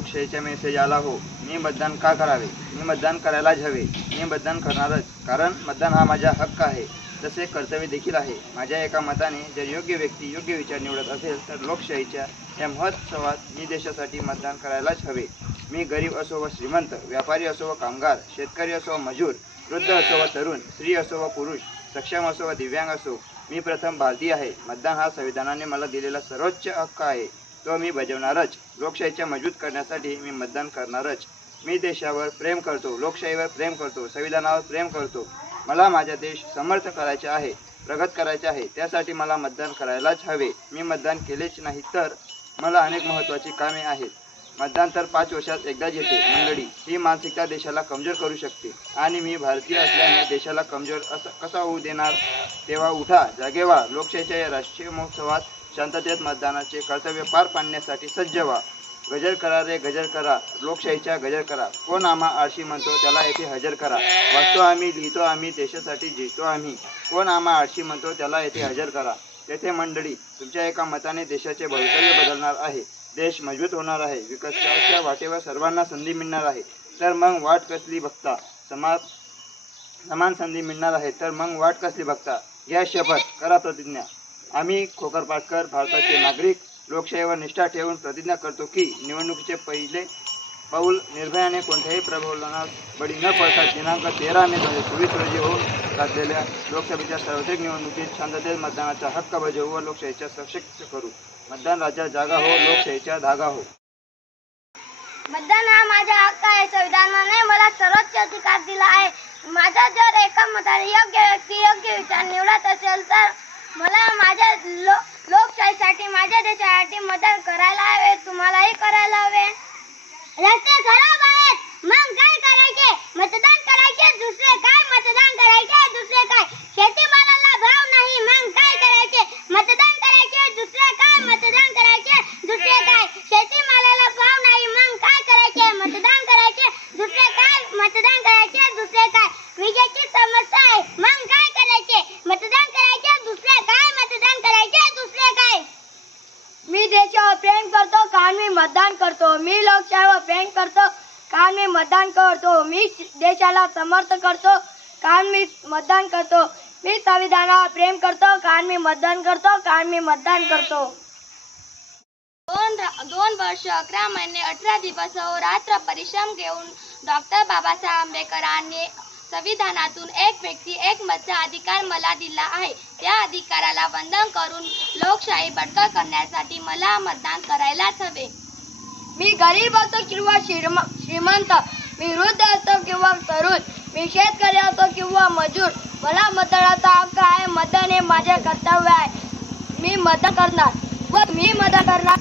लोकशाहीचा मेसेज आला हो. मी मतदान का करावे? मी मतदान करायलाच हवे. मी मतदान करणारच. कारण मतदान हा माझा हक्क आहे. तसे कर्तव्य देखील आहे. माझ्या एका मताने जर योग्य व्यक्ती योग्य विचार निवडत असेल तर लोकशाहीच्या या महोत्सवात मी देशासाठी मतदान करायलाच हवे. मी गरीब असो व श्रीमंत व्यापारी असो व कामगार शेतकरी असो व मजूर वृद्ध असो व तरुण स्त्री असो व पुरुष सक्षम असो व दिव्यांग असो मी प्रथम भारतीय आहे. मतदान हा संविधानाने मला दिलेला सर्वोच्च हक्क आहे. तो मी बजावणारच. लोकशाहीच्या मजबूत करण्यासाठी मी मतदान करणारच. मी देशावर प्रेम करतो लोकशाहीवर प्रेम करतो संविधानावर प्रेम करतो. मला माझा देश समर्थ करायचे आहे प्रगत करायचे आहे त्यासाठी मला मतदान करायलाच हवे. मी मतदान केलेच नाही तर मला अनेक महत्त्वाची कामे आहेत. मतदान तर पाच वर्षात एकदाच येते मंडळी. ही मानसिकता देशाला कमजोर करू शकते. आणि मी भारतीय असल्याने देशाला कमजोर असं कसा होऊ देणार? तेव्हा उठा जागेवा लोकशाहीच्या या राष्ट्रीय महोत्सवात शांततेत मतदानाचे कर्तव्य पार पाडण्यासाठी सज्ज व्हा. गजर करा रे गजर करा. लोकशाहीच्या गजर करा. कोण आम्हा आळशी म्हणतो त्याला येथे हजर करा. वाचतो आम्ही लिहितो आम्ही देशासाठी जिंकतो आम्ही. कोण आम्हा आळशी म्हणतो त्याला येथे हजर करा. तेथे मंडळी तुमच्या एका मताने देशाचे भवितव्य बदलणार आहे. देश मजबूत होणार आहे. विकासाच्या वाटेवर सर्वांना संधी मिळणार आहे. तर मग वाट कसली बघता? समाज समान संधी मिळणार आहे. तर मग वाट कसली बघता? घ्या शपथ. करा प्रतिज्ञा. आम्ही खोकर पाटकर भारताचे नागरिक लोकशाहीवर निष्ठा ठेवून प्रतिज्ञा करतो की निवडणुकीचे पहिले पाऊल निर्भयाने कोणत्याही प्रबोधनास बळी न पडता दिनांक तेरा मे दोन हजार चोवीस रोजी होऊन घातलेल्या लोकसभेच्या सार्वत्रिक निवडणुकीत शांततेत मतदानाचा हक्क बजावू व लोकशाहीच्या सशक्त करू. मतदान राज्यात जागा हो लोकशाहीच्या धागा हो. मतदान हा माझा हक्क आहे. संविधानाने मला सर्वोच्च अधिकार दिला आहे. माझा जर एका मताने योग्य व्यक्ती योग्य विचार निवडत असेल तर मला माझ्या लो लोकशाहीसाठी माझ्या देशासाठी मतदान करायला हवे तुम्हालाही करायला हवे. रस्ते खराब आहेत. मग काय करायचे? मतदान करायचे दुसरे काय? मतदान करायचे दुसरे काय? शेतीमालाला भाव नाही. मग काय करायचे? मतदान करायचे दुसरे काय? मतदान करायचे दुसरे काय? शेतीमालाला भाव नाही. मग काय करायचे? मतदान करायचे दुसरे काय? मतदान करायचे दुसरे काय? विजेची समस्या आहे. मग काय करायचे मतदान करायचे दुसरे काय मतदान करायचे दुसरे काय मी देशावर प्रेम करतो कारण मी मतदान करतो. मी लोकशाहीवर प्रेम करतो. कारण मी मतदान करतो. मी देशाला समर्थ करतो. कारण मी मतदान करतो. मी संविधानावर प्रेम करतो. कारण मी मतदान करतो. कारण मी मतदान करतो. दोन दोन वर्ष अकरा महिने अठरा दिवस रात्र परिश्रम घेऊन डॉक्टर बाबासाहेब आंबेडकरांनी संविधानातून एक व्यक्ती एक मतचा अधिकार मला दिला आहे. त्या अधिकाराला वंदन करून लोकशाही बळकट करण्यासाठी मला मतदान करायलाच हवे. मी गरीब असो किंवा श्रीमंत मी वृद्ध असो किंवा तरुण मी शेतकरी असो किंवा मजूर मला मतदानाचा हक्क आहे मतदान हे माझे कर्तव्य आहे. मी मतदान करणार व मी मतदान करणार.